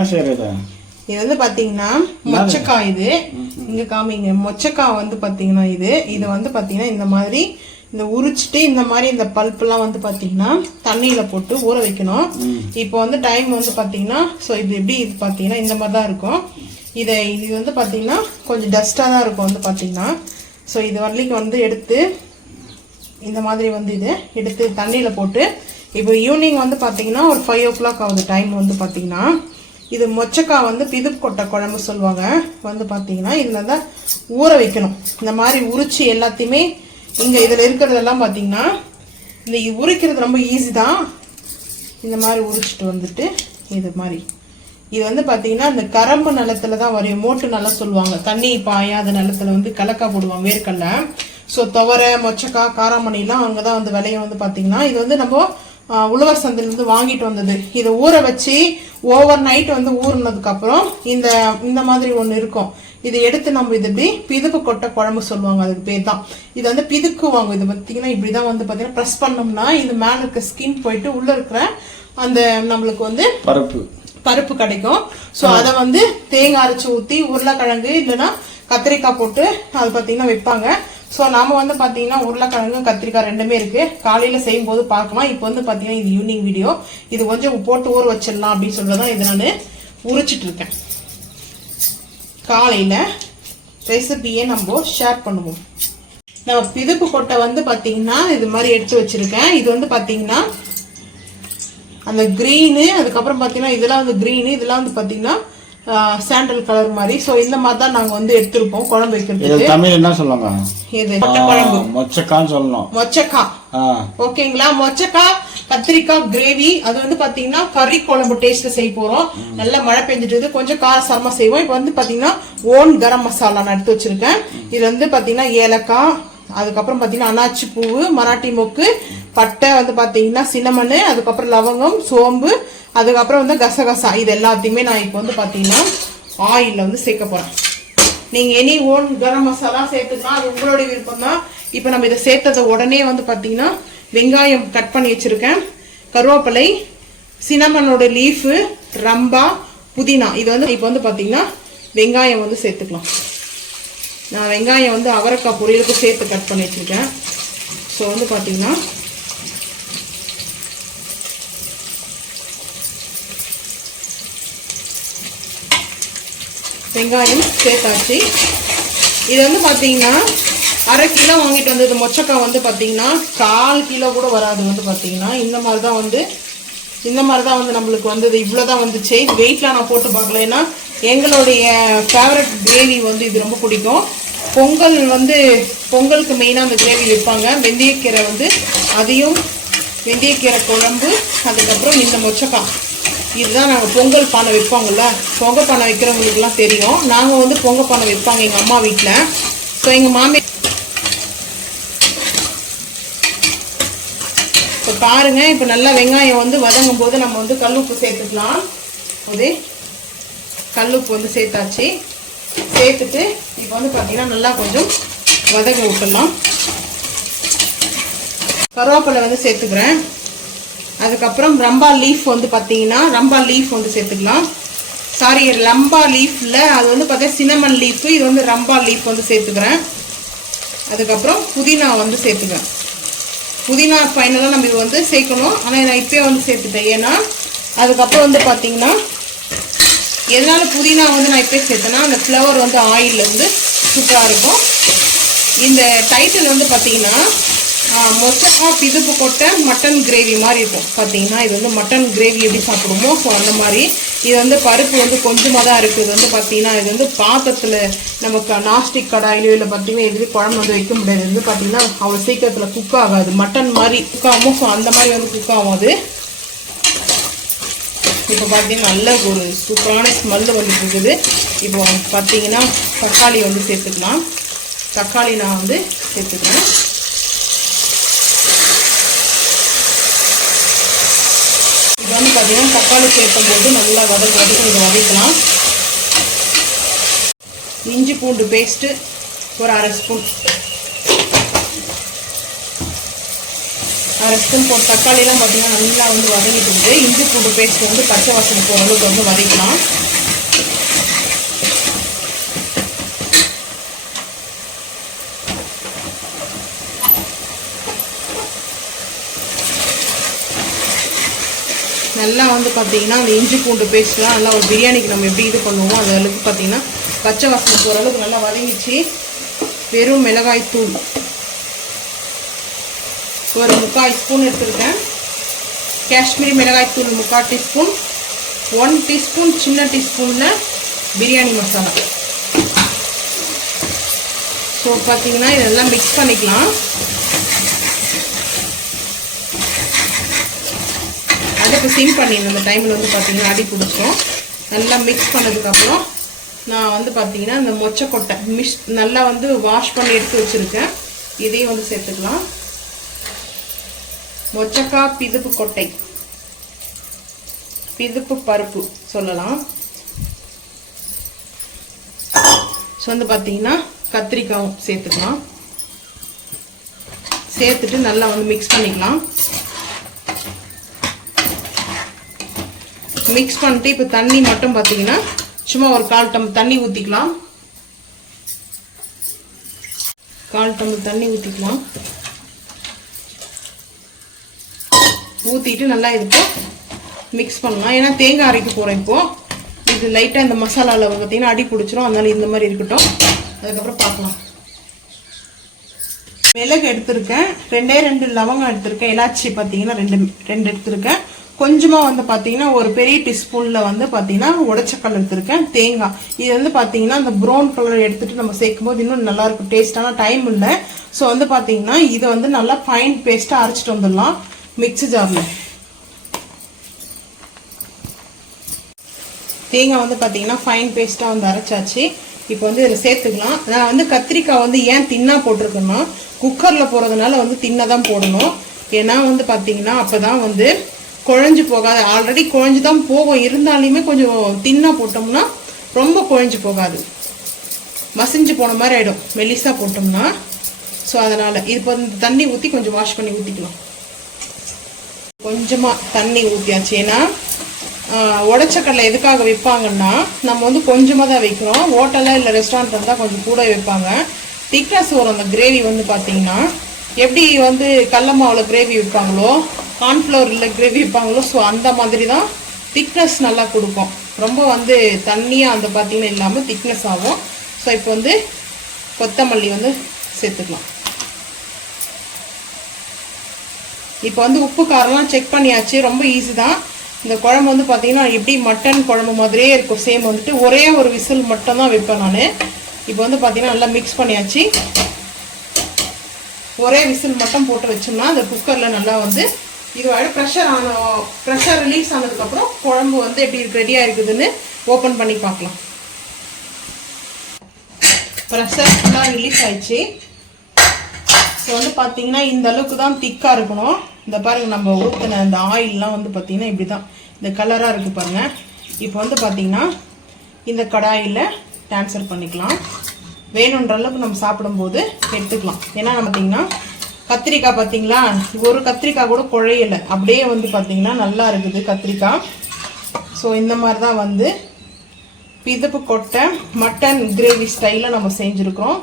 என்ன செய்யறது? இது வந்து பாத்தீங்கன்னா மொச்சக்காய். இது இங்க காமிங்க. மொச்சக்காய் வந்து பாத்தீங்கன்னா இது வந்து பாத்தீங்கன்னா இந்த மாதிரி இந்த உரிச்சிட்டு இந்த மாதிரி இந்த பல்ப்லாம் வந்து பாத்தீங்கன்னா தண்ணியில போட்டு ஊற வைக்கணும். இப்போ வந்து டைம் வந்து பாத்தீங்கன்னா ஸோ இது எப்படி இது பாத்தீங்கன்னா இந்த மாதிரி தான் இருக்கும். இது வந்து பாத்தீங்கன்னா கொஞ்சம் டஸ்டா தான் இருக்கும் வந்து பாத்தீங்கன்னா. ஸோ இது வரலைக்கு வந்து எடுத்து இந்த மாதிரி வந்து இது எடுத்து தண்ணியில போட்டு இப்போ ஈவினிங் வந்து பாத்தீங்கன்னா ஒரு 5 o'clock ஆகுது டைம் வந்து பாத்தீங்கன்னா. இது மொச்சக்காய் வந்து பிதுப்பு கொட்டை குழம்பு சொல்லுவாங்க வந்து பாத்தீங்கன்னா. இதுல தான் ஊற வைக்கணும். இந்த மாதிரி உரிச்சு எல்லாத்தையுமே இங்க இதுல இருக்கிறதெல்லாம் பாத்தீங்கன்னா இந்த உரிக்கிறது ரொம்ப ஈஸி தான். இந்த மாதிரி உரிச்சிட்டு வந்துட்டு இது மாதிரி இது வந்து பாத்தீங்கன்னா இந்த கரம்பு நிலத்துல தான் வரையும். மோட்டு நல்லா சொல்லுவாங்க. தண்ணி பாயாத நிலத்துல வந்து கலக்கா போடுவாங்க வேர்க்கல்ல. ஸோ துவரை மொச்சக்காய் காராமணிலாம் அங்கதான் வந்து விலையை வந்து பாத்தீங்கன்னா இது வந்து நம்ம உழவர் சந்தையிலிருந்து வாங்கிட்டு வந்தது. இதை ஊற வச்சு ஓவர் நைட் வந்து ஊறினதுக்கு அப்புறம் இந்த மாதிரி ஒண்ணு இருக்கும். இதை எடுத்து நம்ம இது இப்படி பிதுப்பு கொட்டை குழம்பு சொல்லுவாங்க. அதுக்கு பேர் தான். இது வந்து பிதுக்குவாங்க. இது பார்த்தீங்கன்னா இப்படிதான் வந்து பாத்தீங்கன்னா ப்ரெஸ் பண்ணோம்னா இது மேல இருக்க ஸ்கின் போயிட்டு உள்ள இருக்கிற அந்த நம்மளுக்கு வந்து பருப்பு கிடைக்கும். ஸோ அதை வந்து தேங்காய் அரைச்சு ஊத்தி உருளைக்கிழங்கு இல்லைன்னா கத்திரிக்காய் போட்டு அது பாத்தீங்கன்னா வைப்பாங்க. ஸோ நாம வந்து பாத்தீங்கன்னா உருளைக்கிழங்கு கத்திரிக்காய் ரெண்டுமே இருக்கு. காலையில செய்யும் போது பார்க்கலாம். இப்போ வந்து பாத்தீங்கன்னா இது ஈவினிங் வீடியோ. இது கொஞ்சம் போட்டு ஊற வச்சிடலாம் அப்படின்னு சொல்றதான் இதை நான் உரிச்சிட்டு இருக்கேன். காலையில ரெசிபியை நம்ம ஷேர் பண்ணுவோம். நம்ம பிதுப்பு கொட்டை வந்து பாத்தீங்கன்னா இது மாதிரி எடுத்து வச்சிருக்கேன். இது வந்து பாத்தீங்கன்னா அந்த கிரீனு, அதுக்கப்புறம் பாத்தீங்கன்னா இதெல்லாம் வந்து கிரீனு, இதெல்லாம் வந்து பாத்தீங்கன்னா சாண்டல் கலர் மாதிரி. சோ இந்த மாதிரி தான் நாங்க வந்து எடுத்துருப்போம் குழம்பு வைக்கிறதுக்கு. தமிழ் என்ன சொல்லுவாங்க? இது குழம்பு மொச்சக்கான்னு சொல்லணும். மொச்சக்காய் ஓகேங்களா. மொச்சக்காய் கத்திரிக்காய் கிரேவி. அது வந்து பாத்தீங்கன்னா கறி குழம்பு டேஸ்ட்ல செய்ய போறோம். நல்லா மழை பெஞ்சிட்டு கொஞ்சம் காரசாரமா செய்வோம். இப்போ வந்து பாத்தீங்கன்னா ஓன் கரம் மசாலா நான் எடுத்து வச்சிருக்கேன். இது வந்து பாத்தீங்கன்னா ஏலக்காய், அதுக்கப்புறம் பாத்தீங்கன்னா அனாச்சி பூவு, மராட்டி மொக்கு, பட்டை வந்து பாத்தீங்கன்னா சின்னமண்ணு, அதுக்கப்புறம் லவங்கம், சோம்பு, அதுக்கப்புறம் வந்து கசகசா. இது எல்லாத்தையுமே நான் இப்போ வந்து பாத்தீங்கன்னா ஆயில்ல வந்து சேர்க்க போறேன். நீங்க எனி ஓன் கரம் மசாலா சேர்த்துக்கலாம். அது உங்களுடைய விருப்பம் தான். இப்போ நம்ம இதை சேர்த்தத உடனே வந்து பாத்தீங்கன்னா வெங்காயம் கட் பண்ணி வச்சிருக்கேன், கருவேப்பிலை, சின்னமனோட லீஃப், ரம்பா, புதினா. இது வந்து இப்போ வந்து பாத்தீங்கன்னா வெங்காயம் வந்து சேர்த்துக்கலாம். நான் வெங்காயம் வந்து அவரைக்காய் பொரியலுக்கு சேர்த்து கட் பண்ணி வச்சிருக்கேன். ஸோ வந்து பாத்தீங்கன்னா வெங்காயம் சேர்த்தாச்சு. இது வந்து பாத்தீங்கன்னா 1/2 கிலோ வாங்கிட்டு வந்தது. மொச்சக்காய் வந்து பாத்தீங்கன்னா 1/4 கிலோ கூட வராது. வந்து பாத்தீங்கன்னா இந்த மாதிரிதான் வந்து நம்மளுக்கு வந்தது. இவ்வளவுதான் வந்துச்சு. வெயிட்ல நான் போட்டு பார்க்கல. ஏன்னா எங்களுடைய ஃபேவரட் கிரேவி வந்து இது ரொம்ப பிடிக்கும். பொங்கலுக்கு மெயினா அந்த கிரேவி வைப்பாங்க. வெந்தயக்கீரை வந்து அதையும் வெந்தயக்கீரை குழம்பு, அதுக்கப்புறம் இந்த மொச்சக்காய். இதுதான் நாங்கள் பொங்கல் பானை வைப்பாங்கல்ல. பொங்கல் பானை வைக்கிறவங்களுக்குலாம் தெரியும். நாங்கள் வந்து பொங்கல் பானை வைப்பாங்க எங்கள் அம்மா வீட்டில். ஸோ எங்கள் மாமி இப்போ பாருங்க. இப்போ நல்லா வெங்காயம் வந்து வதங்கும் போது நம்ம வந்து கல்லுப்பு சேர்த்துக்கலாம். அதே கல்லுப்பு வந்து சேர்த்தாச்சு. சேர்த்துட்டு இப்போ வந்து பார்த்தீங்கன்னா நல்லா கொஞ்சம் வதங்க விட்டுடலாம். கருவேப்பிலை வந்து சேர்த்துக்கிறேன். அதுக்கப்புறம் ரம்பா லீஃப் வந்து பார்த்தீங்கன்னா ரம்பா லீஃப் வந்து சேர்த்துக்கலாம். சாரி, லம்பா லீஃப்ல அது வந்து பார்த்தீங்கன்னா சின்னமன் லீஃப். இது வந்து ரம்பா லீஃப் வந்து சேர்த்துக்கிறேன். அதுக்கப்புறம் புதினா வந்து சேர்த்துக்கிறேன். புதினா ஃபைனலாக நம்ம இது வந்து சேர்க்கணும். ஆனால் நான் இப்பயே வந்து சேர்த்துட்டேன். ஏன்னா அதுக்கப்புறம் வந்து பார்த்தீங்கன்னா எதனால புதினா வந்து நான் இப்பயே சேர்த்தேன்னா அந்த ஃப்ளவர் வந்து ஆயிலில் வந்து சூப்பராக இருக்கும். இந்த டைட்டில் வந்து பார்த்தீங்கன்னா மொச்சக்காய் பிதுப்பு கொட்டை மட்டன் கிரேவி மாதிரி இருக்கும். பார்த்தீங்கன்னா இது வந்து மட்டன் கிரேவி எப்படி சாப்பிடுமோ ஸோ அந்த மாதிரி. இது வந்து பருப்பு வந்து கொஞ்சமாக தான் இருக்குது. இது வந்து பார்த்தீங்கன்னா இது வந்து பாத்திரத்தில் நமக்கு நாஸ்டிக் கடாயிலோ இல்லை பார்த்தீங்கன்னா எதுவும் குழம்பு வந்து வைக்க முடியாது. இது வந்து பார்த்தீங்கன்னா அவ்வளோ சீக்கிரத்தில் குக் ஆகாது. மட்டன் மாதிரி குக் ஆகும். ஸோ அந்த மாதிரி வந்து குக் ஆகும் அது. இப்போ பார்த்தீங்கன்னா நல்ல ஒரு சூப்பரான ஸ்மெல்லு வந்துட்டு இருக்குது. இப்போ பார்த்தீங்கன்னா தக்காளி வந்து சேர்த்துக்கலாம். தக்காளி நான் வந்து சேர்த்துக்கிறேன். இது வந்து பார்த்தீங்கன்னா தக்காளி சேர்க்கும் போது நல்லா இதை வதக்கலாம். இஞ்சி பூண்டு பேஸ்ட்டு ஒரு 1/2 ஸ்பூன். அரை ஸ்பூன் போட்டு தக்காளியெல்லாம் பார்த்தீங்கன்னா நல்லா வந்து வதங்கிட்டு இஞ்சி பூண்டு பேஸ்ட் வந்து பச்சை வாசனை போகிற அளவுக்கு வந்து வதக்கலாம். நல்லா வந்து பார்த்தீங்கன்னா அந்த இஞ்சி பூண்டு பேஸ்ட்லாம் நல்லா ஒரு பிரியாணிக்கு நம்ம எப்படி இது பண்ணுவோமோ அது அளவுக்கு பார்த்தீங்கன்னா பச்சை வாசனை போகிற அளவுக்கு நல்லா வதங்கிச்சு. வெறும் மிளகாய் தூள் ஒரு 3/4 ஸ்பூன் எடுத்துருக்கேன். காஷ்மீரி மிளகாய் தூள் 3/4 டீஸ்பூன், 1 டீஸ்பூன் சின்ன டீஸ்பூனில் பிரியாணி மசாலா. ஸோ பார்த்தீங்கன்னா இதெல்லாம் மிக்ஸ் பண்ணிக்கலாம். அடுப்பு சிம் பண்ணிடணும். அந்த டைமில் வந்து பார்த்தீங்கன்னா அடி பிடிச்சோம். நல்லா மிக்ஸ் பண்ணதுக்கப்புறம் நான் வந்து பார்த்தீங்கன்னா இந்த மொச்சக்கொட்டை நல்லா வந்து வாஷ் பண்ணி எடுத்து வச்சுருக்கேன். இதையும் வந்து சேர்த்துக்கலாம். மொச்சக்காய் பிதுப்பு கொட்டை, பிதுப்பு பருப்பு சொல்லலாம். ஸோ வந்து பார்த்தீங்கன்னா கத்திரிக்காயும் சேர்த்துக்கலாம். சேர்த்துட்டு நல்லா வந்து மிக்ஸ் பண்ணிக்கலாம். மிக்ஸ் பண்ணிட்டு இப்போ தண்ணி மட்டும் பார்த்தீங்கன்னா சும்மா ஒரு 1/4 டம்ளர் தண்ணி ஊற்றிக்கலாம். 1/4 டம்ளர் தண்ணி ஊற்றிக்கலாம். ஊற்றிட்டு நல்லா இதுப்போ மிக்ஸ் பண்ணலாம். ஏன்னா தேங்காய் அரைக்க போகிறோம். இப்போது இது லைட்டாக இந்த மசாலாவில் பார்த்தீங்கன்னா அடி பிடிச்சிரும். அதனால இந்த மாதிரி இருக்கட்டும். அதுக்கப்புறம் பார்க்கலாம். மிளகு எடுத்திருக்கேன். 2 லவங்கம் எடுத்திருக்கேன். இலாச்சி பார்த்தீங்கன்னா 2 எடுத்திருக்கேன். கொஞ்சமாக வந்து பார்த்தீங்கன்னா ஒரு பெரிய டீஸ்பூனில் வந்து பார்த்தீங்கன்னா உடைச்சக்கல் எடுத்திருக்கேன். தேங்காய் இது வந்து பார்த்தீங்கன்னா அந்த ப்ரௌன் கலர் எடுத்துகிட்டு நம்ம சேர்க்கும் போது இன்னும் நல்லாயிருக்கும் டேஸ்டான டைம் இல்லை. ஸோ வந்து பார்த்தீங்கன்னா இதை வந்து நல்லா ஃபைன் பேஸ்ட்டாக அரைச்சிட்டு வந்துடலாம் மிக்ஸி ஜாரில். தேங்காய் வந்து பார்த்தீங்கன்னா ஃபைன் பேஸ்ட்டாக வந்து அரைச்சாச்சு. இப்போ வந்து இதில் சேர்த்துக்கலாம். நான் வந்து கத்திரிக்காய் வந்து ஏன் தின்னா போட்டிருக்கேன்னா குக்கரில் போடுறதுனால வந்து தின்னா தான் போடணும். ஏன்னா வந்து பார்த்தீங்கன்னா அப்போ தான் வந்து குழஞ்சு போகாது. ஆல்ரெடி குழஞ்சு தான் போகும். இருந்தாலுமே கொஞ்சம் தின்னா போட்டோம்னா ரொம்ப குழஞ்சு போகாது. மசிஞ்சு போன மாதிரி ஆகிடும் மெலிசாக போட்டோம்னா. ஸோ அதனால் இப்போ இந்த தண்ணி ஊற்றி கொஞ்சம் வாஷ் பண்ணி ஊற்றிக்கலாம். கொஞ்சமாக தண்ணி ஊற்றியாச்சு. ஏன்னா உடச்சக்கடலை எதுக்காக வைப்பாங்கன்னா நம்ம வந்து கொஞ்சமாக தான் வைக்கிறோம். ஹோட்டலில் இல்லை ரெஸ்டாரண்ட் இருந்தால் கொஞ்சம் கூட வைப்பாங்க. திக்னஸ் வரும் அந்த கிரேவி வந்து பார்த்தீங்கன்னா எப்படி வந்து கடல மாவில் கிரேவி வைப்பாங்களோ கார்ன்ஃப்ளவரில் கிரேவி வைப்பாங்களோ ஸோ அந்த மாதிரி தான் திக்னஸ் நல்லா கொடுக்கும். ரொம்ப வந்து தண்ணியாக அந்த பார்த்தீங்கன்னா இல்லாமல் திக்னஸ் ஆகும். ஸோ இப்போ வந்து கொத்தமல்லி வந்து சேர்த்துக்கலாம். இப்போ வந்து உப்பு காரம்லாம் செக் பண்ணியாச்சு. ரொம்ப ஈஸி தான். இந்த குழம்பு வந்து பார்த்தீங்கன்னா எப்படி மட்டன் குழம்பு மாதிரியே இருக்கும். சேம் வந்துட்டு ஒரே ஒரு விசில் மட்டும் தான் வைப்பேன் நான். இப்போ வந்து பார்த்தீங்கன்னா நல்லா மிக்ஸ் பண்ணியாச்சு. ஒரே விசில் மட்டும் போட்டு வச்சோம்னா அந்த குக்கரில் நல்லா வந்து இதுவாக ப்ரெஷர் ரிலீஸ் ஆனதுக்கப்புறம் குழம்பு வந்து எப்படி ரெடியாக இருக்குதுன்னு ஓப்பன் பண்ணி பார்க்கலாம். ப்ரெஷர் ஃபுல்லாக ரிலீஸ் ஆயிடுச்சு. ஸோ வந்து பார்த்தீங்கன்னா இந்த அளவுக்கு தான் திக்காக இருக்கணும். இந்த பாருங்கள் நம்ம ஊற்றின இந்த ஆயிலெலாம் வந்து பார்த்தீங்கன்னா இப்படி தான் இந்த கலராக இருக்குது பாருங்கள். இப்போ வந்து பார்த்தீங்கன்னா இந்த கடாயில் ட்ரான்ஸ்ஃபர் பண்ணிக்கலாம். வேணுன்ற அளவுக்கு நம்ம சாப்பிடும்போது எடுத்துக்கலாம். ஏன்னா நம்ம பார்த்தீங்கன்னா கத்திரிக்காய் பார்த்தீங்களா ஒரு கத்திரிக்காய் கூட குழையலை. அப்படியே வந்து பார்த்தீங்கன்னா நல்லா இருக்குது கத்திரிக்காய். ஸோ இந்த மாதிரி தான் வந்து பிதுப்பு கொட்டை மட்டன் கிரேவி ஸ்டைலில் நம்ம செஞ்சுருக்கிறோம்.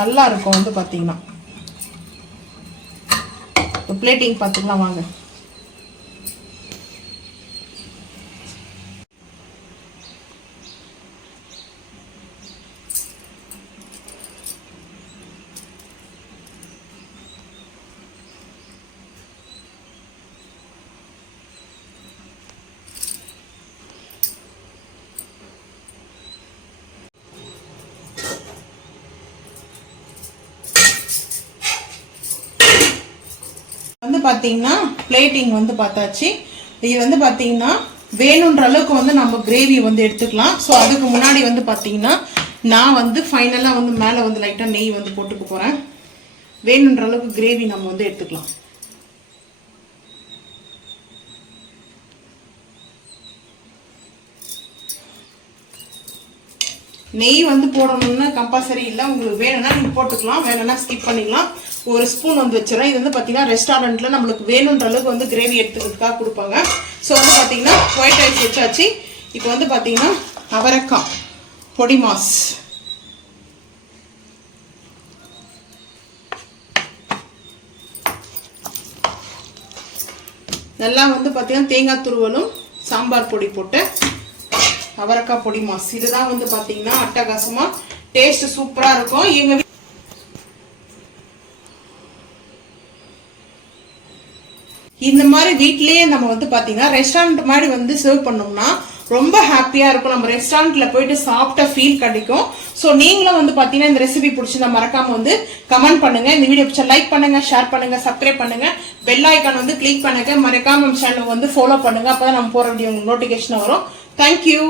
நல்லா இருக்கும் வந்து பார்த்தீங்கன்னா. பிளேட்டிங் பார்த்துக்கலாம் வாங்க. வந்து பார்த்தீங்கன்னா பிளேட்டிங் வந்து பார்த்தாச்சு. இது வந்து பார்த்தீங்கன்னா வேணுன்ற அளவுக்கு வந்து நம்ம கிரேவி வந்து எடுத்துக்கலாம். ஸோ அதுக்கு முன்னாடி வந்து பார்த்தீங்கன்னா நான் வந்து ஃபைனலாக வந்து மேலே வந்து லைட்டாக நெய் வந்து போட்டுக்க போகிறேன். வேணுன்ற அளவுக்கு கிரேவி நம்ம வந்து எடுத்துக்கலாம். நெய் வந்து போடணும்னு கம்பல்சரி இல்லை, உங்களுக்கு வேணும்னா நீங்கள் போட்டுக்கலாம், வேணும்னா ஸ்கிப் பண்ணிக்கலாம். ஒரு ஸ்பூன் வந்து வச்சுறேன். இது வந்து பார்த்தீங்கன்னா ரெஸ்டாரண்ட்டில் நம்மளுக்கு வேணுன்ற அளவுக்கு வந்து கிரேவி எடுத்துக்கிறதுக்காக கொடுப்பாங்க. ஸோ வந்து பார்த்தீங்கன்னா ஒயிட் ரைஸ் வச்சாச்சு. இப்போ வந்து பார்த்தீங்கன்னா அவரைக்காய் பொடி மாஸ், நல்லா வந்து பார்த்தீங்கன்னா தேங்காய் துருவலும் சாம்பார் பொடி போட்டு அவரைக்காய் பொடி மாஸ். இதுதான் வந்து பார்த்தீங்கன்னா அட்டகாசமாக டேஸ்ட் சூப்பராக இருக்கும். எங்கள் இந்த மாதிரி வீட்லயே நம்ம வந்து பார்த்தீங்கன்னா ரெஸ்டாரண்ட் மாதிரி வந்து சர்வ் பண்ணோம்னா ரொம்ப ஹாப்பியாக இருக்கும். நம்ம ரெஸ்டாரண்ட்டில் போயிட்டு சாப்பிட்ட ஃபீல் கிடைக்கும். ஸோ நீங்களும் வந்து பார்த்தீங்கன்னா இந்த ரெசிபி பிடிச்சிருந்தா மறக்காம வந்து கமெண்ட் பண்ணுங்க. இந்த வீடியோ பிடிச்சா லைக் பண்ணுங்க, ஷேர் பண்ணுங்க, சப்ஸ்கிரைப் பண்ணுங்க, பெல் ஐக்கான் வந்து கிளிக் பண்ணுங்க. மறக்காம நம்ம சேனல் வந்து ஃபாலோ பண்ணுங்க. அப்போ தான் நம்ம போகிற வீடியோ உங்களுக்கு நோட்டிஃபிகேஷன் வரும். தேங்க்யூ.